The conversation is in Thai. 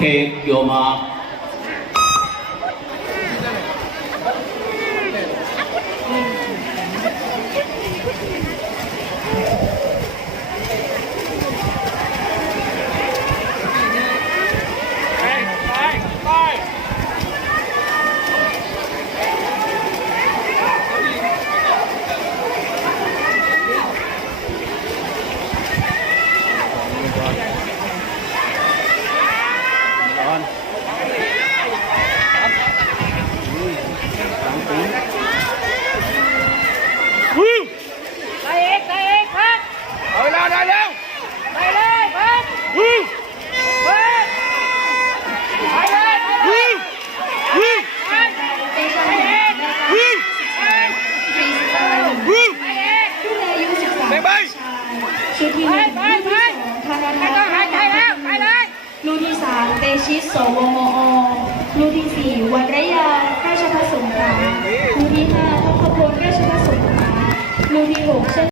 Take your mark. ชุดที่หนึ่งรุ่นที่สองธนไม่ทัต้องหาแล้วไปเลยรุ่นที่สามเตชิตโสวมโอรุ่นที่สี่วันระยาราชพัฒสงขลารุ่นที่ห้าพักขพลราชพัฒสงขลารุ่นที่หกเชิด